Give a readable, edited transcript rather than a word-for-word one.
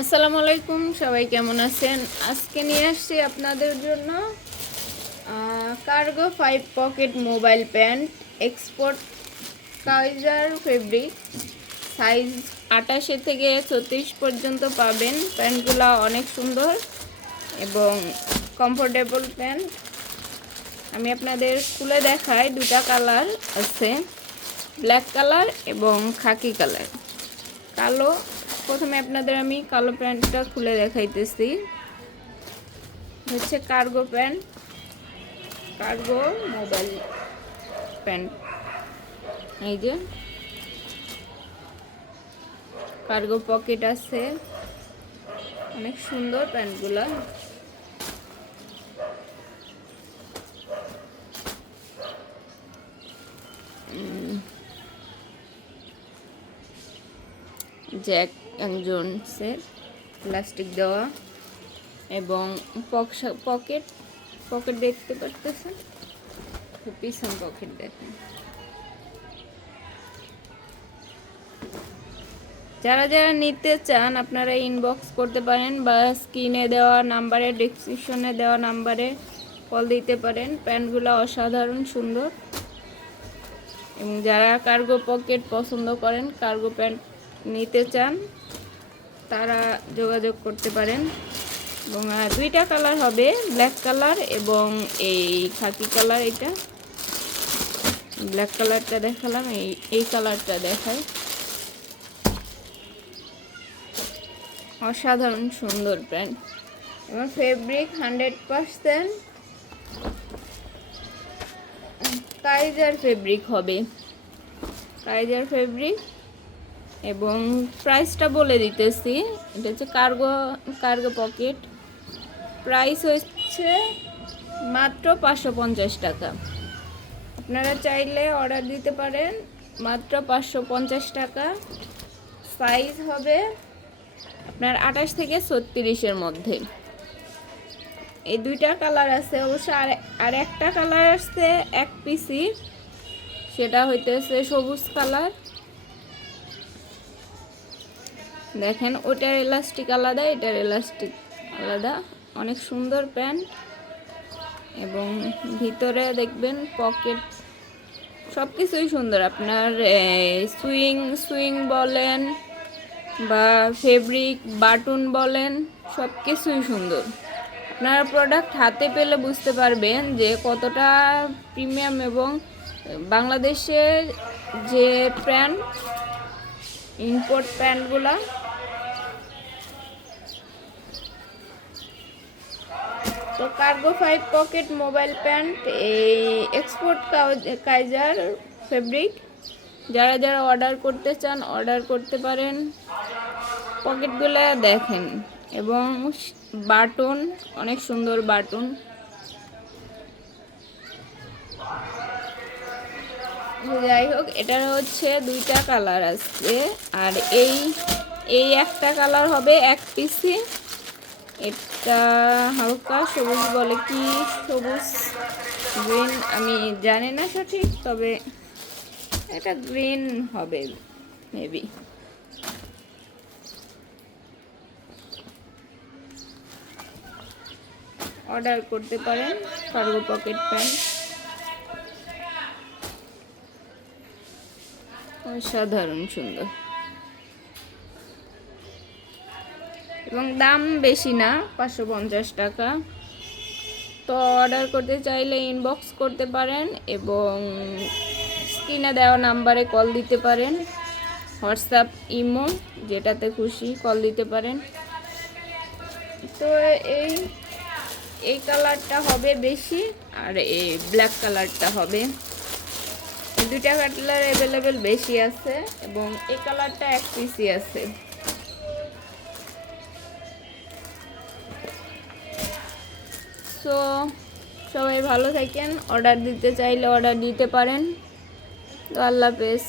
আসসালামু আলাইকুম, সবাই কেমন আছেন? আজকে নিয়ে আসছি আপনাদের জন্য cargo 5 pocket mobile pant export Kaiser fabric, size 28 থেকে 36 পর্যন্ত পাবেন। প্যান্টগুলো অনেক সুন্দর এবং কমফোর্টেবল প্যান্ট। আমি আপনাদের খুলে দেখাই। দুটা কালার আছে, ব্ল্যাক কালার এবং খাকি কালার। কালো, প্রথমে আপনাদের আমি কালো প্যান্টটা খুলে দেখাইতেছি। হচ্ছে cargo pant, cargo mobile pant. এই যে কার্গো পকেট আছে, অনেক সুন্দর প্যান্টগুলা। জ্যাক জোনসের প্লাস্টিক দেওয়া এবং পকেট পকেট দেখতে পারতেছেন, পিছন পকেট দেখেন। যারা যারা নিতে চান আপনারা ইনবক্স করতে পারেন বা স্ক্রিনে দেওয়া নাম্বারে, ডেসক্রিপশনে দেওয়া নাম্বারে কল দিতে পারেন। প্যান্টগুলো অসাধারণ সুন্দর এবং যারা কার্গো পকেট পছন্দ করেন, কার্গো প্যান্ট নিতে চান, তারা যোগাযোগ করতে পারেন। এবং দুইটা কালার হবে, ব্ল্যাক কালার এবং এই খাকি কালার। এটা ব্ল্যাক কালারটা দেখালাম, এই কালারটা দেখায়। অসাধারণ সুন্দর প্যান্ট এবং ফেব্রিক 100% কাইজার ফেব্রিক হবে, কাইজার ফেব্রিক। এবং প্রাইসটা বলে দিতেছি। এটা হচ্ছে কার্গো পকেট। প্রাইস হচ্ছে মাত্র 550 টাকা। আপনারা চাইলে অর্ডার দিতে পারেন, মাত্র 550 টাকা। সাইজ হবে আপনার 28 থেকে 36-এর মধ্যে। এই দুইটা কালার আছে, অবশ্য আর একটা কালার আসছে এক পিসি, সেটা হইতেছে সবুজ কালার। দেখেন, ওটার এলাস্টিক আলাদা, এটার এলাস্টিক আলাদা। অনেক সুন্দর প্যান্ট এবং ভিতরে দেখবেন পকেট, সব কিছুই সুন্দর। আপনার সুইং বলেন বা ফেব্রিক বাটন বলেন, সব কিছুই সুন্দর। আপনারা প্রোডাক্ট হাতে পেলে বুঝতে পারবেন যে কতটা প্রিমিয়াম। এবং বাংলাদেশের যে প্যান্ট, ইম্পোর্ট প্যান্টগুলা, তো কার্গো 5 পকেট মোবাইল প্যান্ট এই এক্সপোর্ট কাইজার ফেব্রিক। যারা যারা অর্ডার করতে চান অর্ডার করতে পারেন। পকেটগুলো দেখেন এবং বাটন, অনেক সুন্দর বাটন। যাই হোক, এটার হচ্ছে দুইটা কালার আছে। আর এই একটা কালার হবে এক পিসি। এটা হালকা সবুজ বলে কি, সবুজ গ্রিন আমি জানি না সঠিক, তবে এটা গ্রিন হবে মেবি। অর্ডার করতে পারেন কার্গো পকেট প্যান্ট। অসাধারণ সুন্দর এবং দাম বেশি না, 550 টাকা। তো অর্ডার করতে চাইলে ইনবক্স করতে পারেন এবং স্ক্রিনে দেওয়া নাম্বারে কল দিতে পারেন। হোয়াটসঅ্যাপ, ইমো, যেটাতে খুশি কল দিতে পারেন। তো এই কালারটা হবে বেশি, আর এই ব্ল্যাক কালারটা হবে। এই দুইটা কালার অ্যাভেলেবেল বেশি আছে এবং এই কালারটা এক পিসি আছে। সো সবাই ভালো থাকেন। অর্ডার দিতে চাইলে অর্ডার দিতে পারেন। তো আল্লাহ হাফেজ।